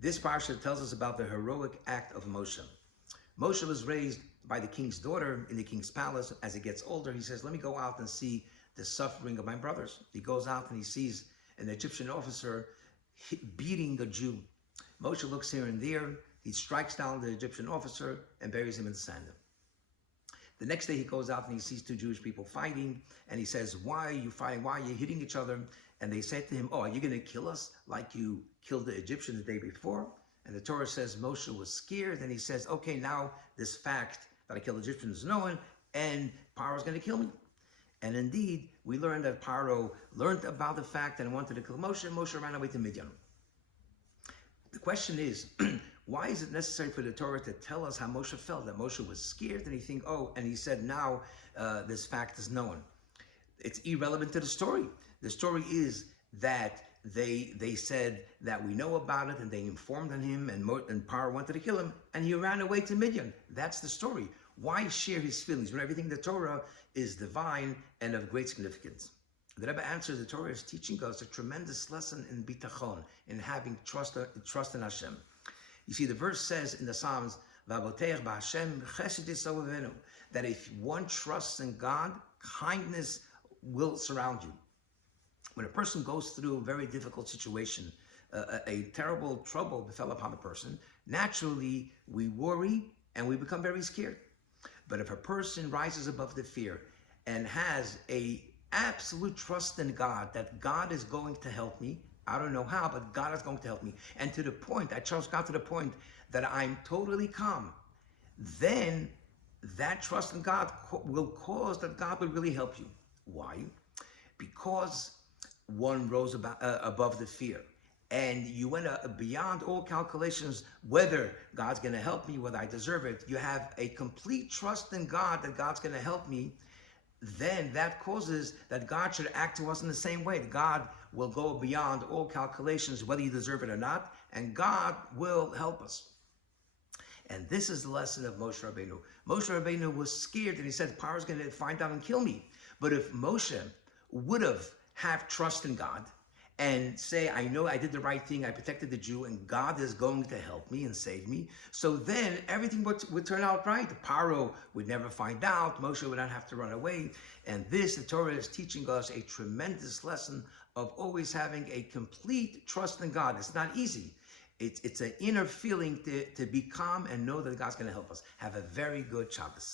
This parsha tells us about the heroic act of Moshe. Moshe was raised by the king's daughter in the king's palace. As he gets older, he says, let me go out and see the suffering of my brothers. He goes out and he sees an Egyptian officer beating a Jew. Moshe looks here and there. He strikes down the Egyptian officer and buries him in the sand. The next day he goes out and he sees two Jewish people fighting, and he says, why are you fighting? Why are you hitting each other? And they say to him, oh, are you going to kill us like you killed the Egyptian the day before? And the Torah says Moshe was scared, and he says, okay, now this fact that I killed Egyptians is known, and Paro is going to kill me. And indeed, we learned that Paro learned about the fact and wanted to kill Moshe, and Moshe ran away to Midian. The question is, why is it necessary for the Torah to tell us how Moshe felt? That Moshe was scared, and he said, now this fact is known. It's irrelevant to the story. The story is that they said that we know about it, and they informed on him, and Paro wanted to kill him, and he ran away to Midian. That's the story. Why share his feelings when everything in the Torah is divine and of great significance? The Rebbe answers, the Torah is teaching us a tremendous lesson in bitachon, in having trust in Hashem. You see, the verse says in the Psalms, that if one trusts in God, kindness will surround you. When a person goes through a very difficult situation, a terrible trouble befell upon a person, naturally we worry and we become very scared. But if a person rises above the fear and has a absolute trust in God, that God is going to help me, I don't know how, but God is going to help me, and to the point, I trust God to the point that I'm totally calm, then that trust in God will cause that God will really help you. Why? Because one rose above the fear, and you went beyond all calculations whether God's going to help me, whether I deserve it. You have a complete trust in God that God's going to help me. Then that causes that God should act to us in the same way. God will go beyond all calculations, whether you deserve it or not, and God will help us. And this is the lesson of Moshe Rabbeinu. Moshe Rabbeinu was scared, and he said, Paro is going to find out and kill me. But if Moshe would have trust in God and say, I know I did the right thing, I protected the Jew, and God is going to help me and save me, so then everything would turn out right. Paro would never find out, Moshe would not have to run away. And this, the Torah is teaching us a tremendous lesson of always having a complete trust in God. It's not easy. It's an inner feeling to be calm and know that God's going to help us. Have a very good Shabbos.